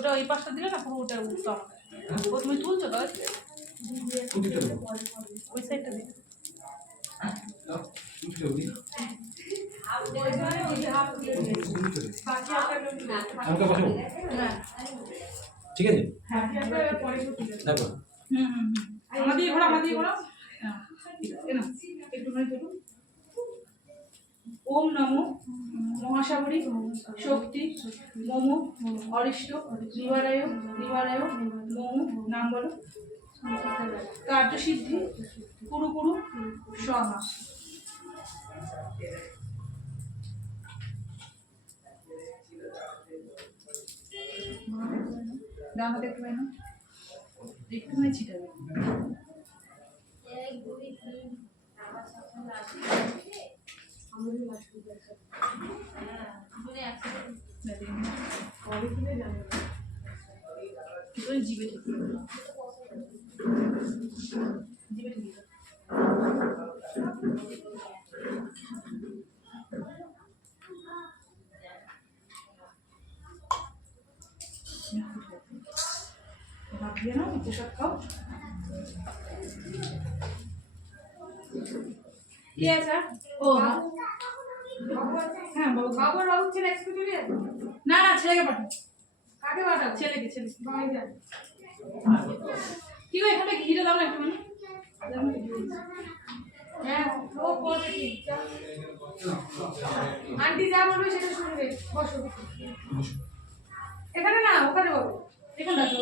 ওটা ওই পাশটা দিলে না পুরো ওটা উঠতো আমাকে। ও তুমি তুলছো তো ওই সাইডটা দিলে ঠিক আছে দেখো আমাদের ঘোরা একটুখানি ধরুন। ওম নমো মহাসাগরী শক্তি মোমো অরিষ্ট নিবারায় নিবারায় মোমো নাম বলো। কার্যসিদ্ধি পুরু পুরু স্বাহা। ডান হাতে একটু না একটুখানি ছিটাবে। জিবে জিবে ঠিক ভাববে না পোশাক খাও কি আছে ও হ্যাঁ বাবু বাবুর বাবু ছেলে এক্সকিউটিভ না না ছেলেকে পাঠাও কাকে পাঠাও ছেলেকে ছেলে ভাই যা কি গো এখানে ঘিরে দাও না একটু হ্যাঁ ও বলবে কি আন্টি যা বলবে সেটা শুনবে বসো এখানে না ওখানে বাবু এখানে আসো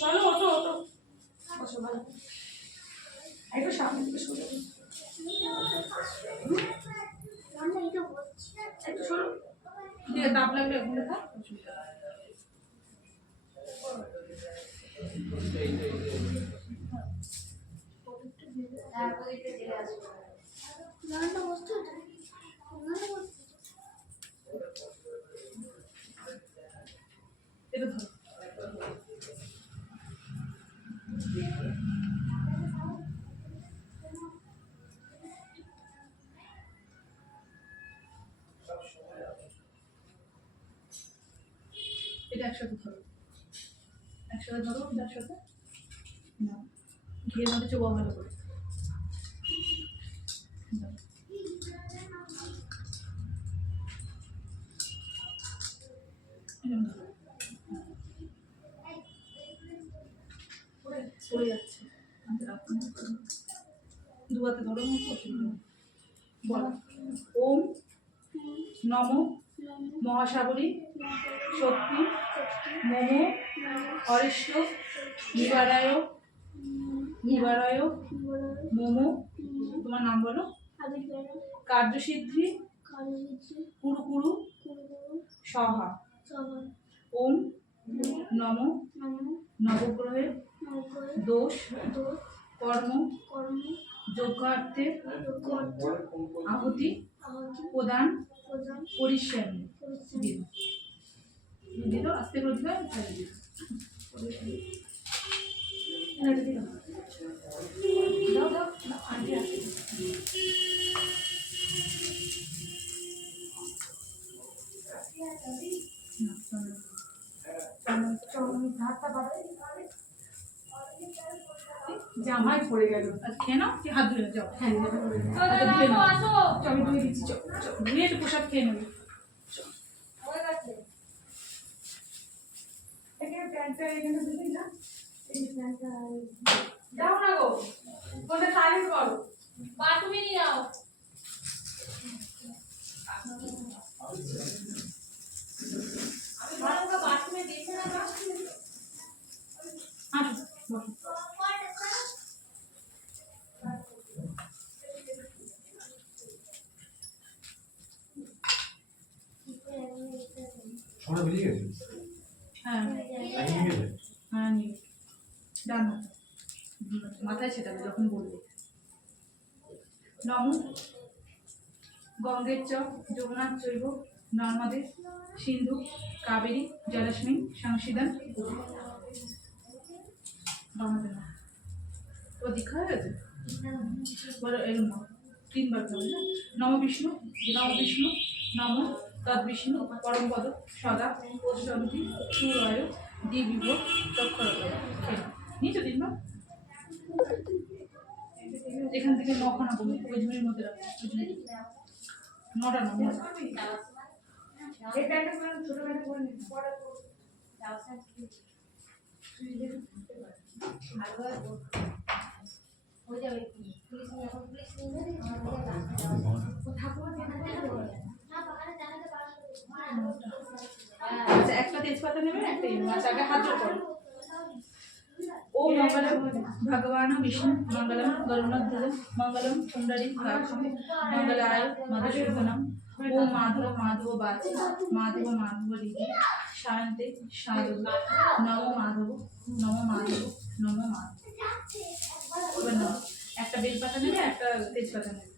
চলো ওঠো ওঠো বসো ভালো একটু সামনে থেকে সরে একটু সরো দিয়ে তাপ লাগলে এখন দেখা এটা ধরো এটা একসাথে ধরো একসাথে ধরো এটা একসাথে না ঘিরে মধ্যে চোবা ভালো করে পড়ে যাচ্ছে দুয়াতে ধরো বলো ওম নমো মহাসাগরী শক্তি মোমো অরিষ্ট নিবারায় নিবারায় মোমো তোমার নাম বলো। কার্যসিদ্ধি পুরু পুরু স্বাহা। ওম নমো নবগ্রহের দোষ কর্ম যজ্ঞার্থে আহুতি প্রদান পরিশ্রামী দিল আস্তে করে দিল দাও দাও আন্টি আসে জামাই পড়ে গেল খেয়ে নাও হাত ধুয়ে যাও হ্যাঁ আমি ধুয়ে দিচ্ছি ধুয়ে একটু পোশাক খেয়ে নেবে যাও না গো কোনটা সাইলেন্স করো বাথরুমে নিয়ে যাও আমি ভালো করে বাথরুমে দেখে না আসো সোনা বেরিয়ে গেছে হ্যাঁ হ্যাঁ নিয়ে ডান মাথায় ছেটাবে যখন বলবে। নম গঙ্গের চ যমুনা চৈব নর্মদে সিন্ধু কাবেরী জলাস্মিন সংশোধন ও দীক্ষা হয়ে গেছে বলো এরকম তিনবার নম বিষ্ণু নম তদ্বিষ্ণু পরমপদ সদা ওষন্তি সুরয় দিবিভ চক্ষর নিচে দিন না এখান থেকে নখানা করবো ওই ঝুড়ির মধ্যে রাখবো নটা নম্বর এই প্যান্টটা করে ছোট প্যান্টটা করে নিন আচ্ছা একটা তেজপাতা নেবেন একটা আচ্ছা আগে হাত জোড় করো ও মঙ্গলম ভগবান বিষ্ণু মঙ্গলম গরুণধ্বজ মঙ্গলম পুণ্ডরী কাক্ষম মঙ্গলায় মধুসূদনম ও মাধব মাধব বাচি মাধব মাধব দিদি শান্তে সাধু নম মাধব নম মাধব নম মাধব এবার নাও একটা বেলপাতা নেবে একটা তেজপাতা নেবে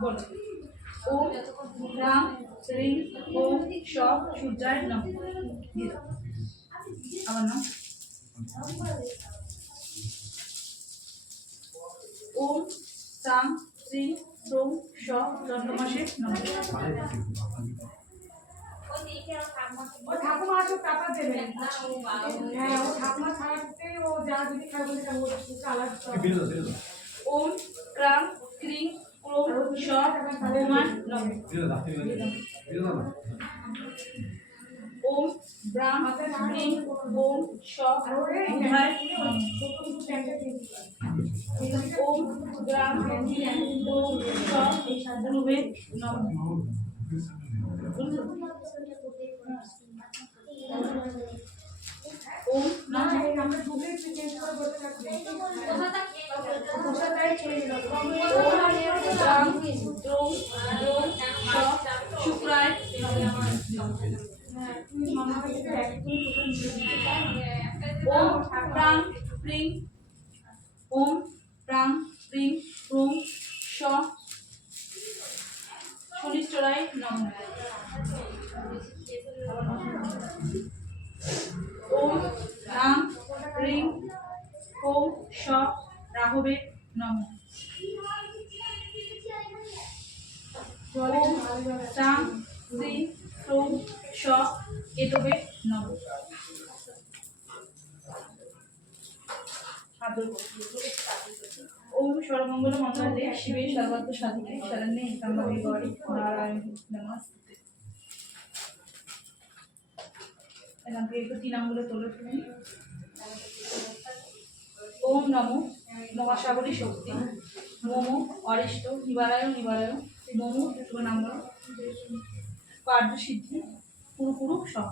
বলো ওম রাম শ্রী ওম শ সূর্যায় নমঃ দিয়ে দাও আবার নাও ওম রাম শ্রী ওম শ চন্দ্রমাসে নমঃ ও ঠাকুমা আসো টাকা দেবে হ্যাঁ ও ঠাকুমা ছাড়াতে ও যা যদি খাবে ও কালার ওম রাম ক্রিং ওম শ হনুমান নমঃ ওম ব্রাহ্ম ক্রিং ওম শ উমায় ওম ব্রাহ্ম ক্রিং ওম শ গুরুবে নমঃ ওম নমঃ আমরা দুটো চেঞ্জ করে বলতে থাকবে কোথাটাই ছেড়ে দাও ওম রাম দ্রোম দ্রোম শ শুক্রায় তুমি মামাকে যেটা একটু ওম প্রাং প্রিং ওম প্রাং প্রিং ওম শ শনিশ্চরায় নমঃ ওম রাম রিং ওম শ রাহবে নমঃ ওম রাম শ্রী ওম শ কেতবে নমঃ ওম সর্বমঙ্গল মঙ্গলে শিবে সর্বাত্ম সাধিকে শরণ্যে ত্র্যম্বকে গৌরী নারায়ণ নমস্তে এখান থেকে একটু 3 আঙ্গুলে তোলো তুমি ওম নমো মহাসাগরী শক্তি মোমো অরিষ্ট নিবারায় নিবারায় মোমো শুভ নাম বলো কার্য সিদ্ধি পুরুপুরু সহ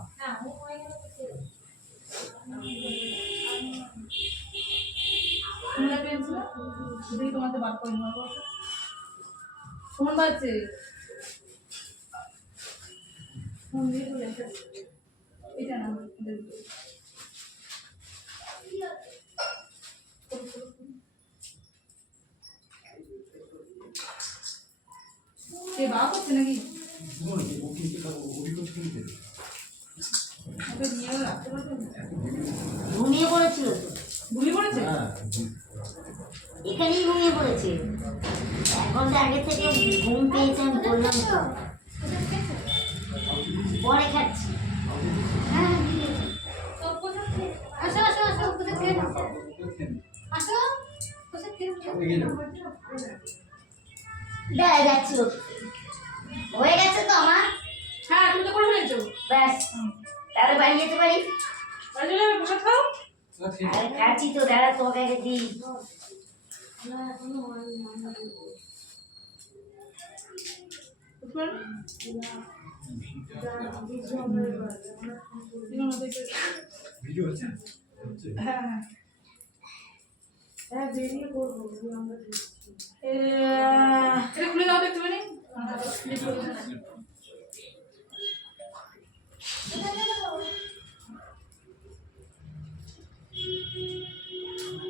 তোমরা পেয়েছিল যদি তোমাদের বার করে নেবো ফোন বাজছে ফোন দিয়ে চলে এসেছে এটা না সে বাপ হচ্ছে নাকি ওকে নিয়েও রাখতে পারবে ঘুমিয়ে পড়েছিল তো ঘুমিয়ে পড়েছে এখানেই ঘুমিয়ে পড়েছে 1 ঘন্টা আগে থেকে ঘুম পেয়েছে আমি বললাম তো পরে খাচ্ছি হ্যাঁ আসো আসো আসো কোথায় খেয়ে নাও আসো কোথায় খেয়ে দেখা যাচ্ছিল হয়ে গেছে তো আমার হ্যাঁ তুমি তো করে ফেলেছো ব্যাস তাহলে বাড়ি যেতে পারি বাড়ি চলে বসে খাও আরে খাচ্ছি তো দাঁড়া তোকে আগে দিই ভিডিও হচ্ছে হ্যাঁ হ্যাঁ বেরিয়ে করবো এটা খুলে দাও তো একটুখানি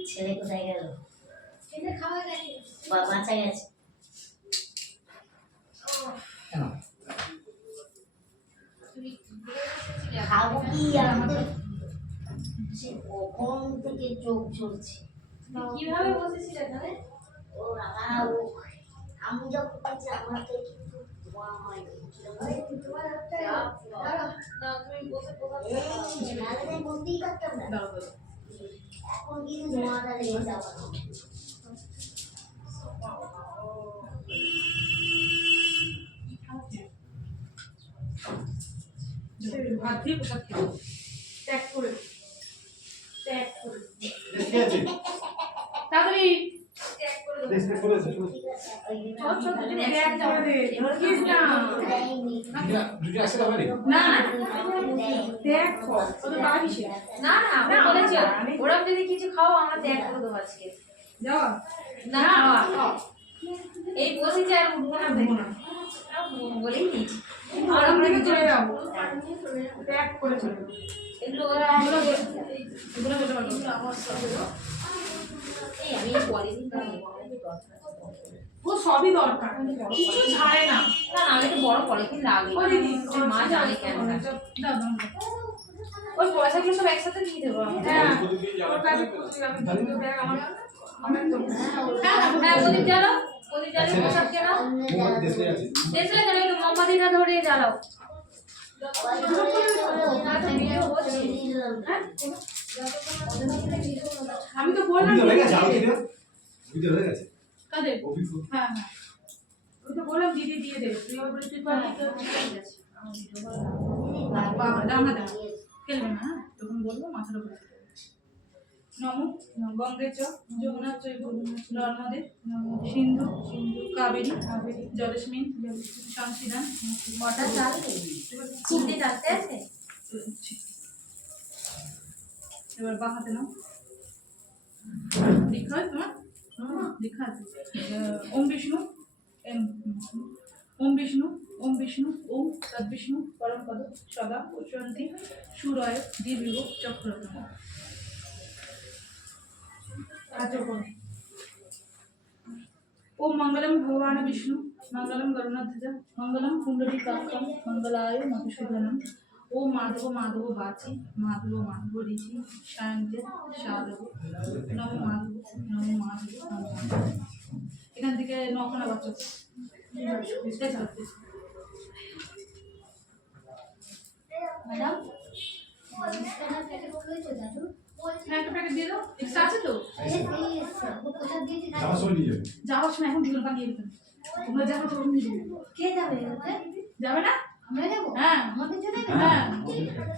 ছেলে কোথায় গেল বাঁচা গেছে খাবো কি আর আমাদের সে কখন থেকে চোখ ঝরছে কিভাবে বসেছিল এখানে? ও বাবা ও আমি যখন বলছি আমার তো কিন্তু ধোঁয়া হয় না তুমি বসে কোথাও নাহলে আমি বলতেই পারতাম না দাও দাও এখন কিন্তু ধোঁয়াটা লেগে যাওয়া ভাত দিয়ে প্রসাদ খেয়ে ত্যাগ করে ত্যাগ করে দেখে আছে তাড়াতাড়ি ত্যাগ করে দাও। দেখে করেছে ঠিক আছে ওই চল চল দুদিন ত্যাগ একসাথে যাও। করে দে এবার কিস না দেয়নি দুটো একসাথে হবে না না দেয়নি ত্যাগ কর ও তো বাবা কিসে না না ও বলেছে ওরা যদি কিছু খাও আমরা ত্যাগ করে দেবো আজকে। যাও না খাওয়া এই বসেছে আর উঠবো না দেখো না বলেই নিয়েছি আর আরাম আমরা থেকে কিছু চলে যাবো ত্যাগ করে চলে যাবো এগুলো এগুলো বলতে পারবো আমার সাথে এই আমি পলিথিন ও সবই দরকার কিছু ছাড়ে না না না আমি একটু বড় পলিথিন লাগবে ও দিদি মা জানে কেন দাও দাও ওই পয়সাগুলো সব একসাথে নিয়ে দেবো হ্যাঁ ওর কাছে খুশি আমি কিন্তু ব্যাগ আমার তো হ্যাঁ প্রদীপ জ্বালাও প্রদীপ জ্বালিয়ে প্রসাদ কেনাও দেখে আছে দেখলে কেন একটু মোমবাতিটা ধরে জ্বালাও আমি তো বললাম অভিযোগ হয়ে গেছে আরো দিবে অভিযোগ হয়ে গেছে কাদের অভিযোগ হ্যাঁ হ্যাঁ আমি তো বললাম দিদি দিয়ে দে তুই আবার বলে তুই পারবি তো বাবা জামা দাও খেলবে না হ্যাঁ? তখন বলবো মাথার উপরে নমো গঙ্গে চ যমুনা চৈব নর্মদে সিন্ধু কাবেরী জলেস্মিন সংশোধন কটা চাল চিনতে চালতে আছে এবার বাঁকাতে নাও দীক্ষা হয় তোমার দীক্ষা আছে ওম বিষ্ণু ওম বিষ্ণু ওম বিষ্ণু ওম তদ্বিষ্ণু পরম পদ সদা উচ্চন্তি সুরয় দিবিব চক্রতম ओम मंगलम भगवान विष्णु मंगलम गरुणाध्वज मंगलम पुंडरीकाक्षं मंगलाय मधुसूदनम ओम माधव माधव वाची माधव माधव ऋषि शांति साधव नमो माधव नमो माधव नमो माधव এখান থেকে নখনা বাচ্চা বুঝতে পারছিস ম্যাডাম হ্যাঁ একটা প্যাকেট দিয়ে দাও এক্সট্রা আছে তো যাওয়ার সময় নিয়ে যাবে যাওয়ার সময় এখন দুটো বানিয়ে দিতে তোমরা যাবো তখন নিয়ে যাবে কে যাবে যাবে না আমরা যাবো হ্যাঁ আমাদের জন্য হ্যাঁ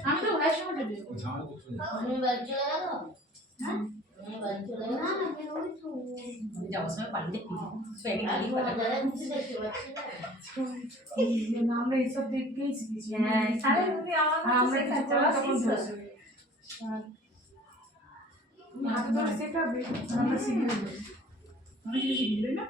আমি তো ভাইয়ের সঙ্গে যাবে ও যাওয়ার তো শুনে আমি বাড়ি চলে গেল হ্যাঁ আমি বাড়ি চলে গেল না না ওই তো আমি যাওয়ার সময় পানিতে প্যাকেট আমি খালি যারা কিছু দেখতে পাচ্ছি না আমরা এইসব দেখতেই শিখেছি হ্যাঁ তাহলে তুমি আমরা আমার তখন হাতে ধরে শেখাবে আমরা শিখে নেবো অনেক কিছু শিখে না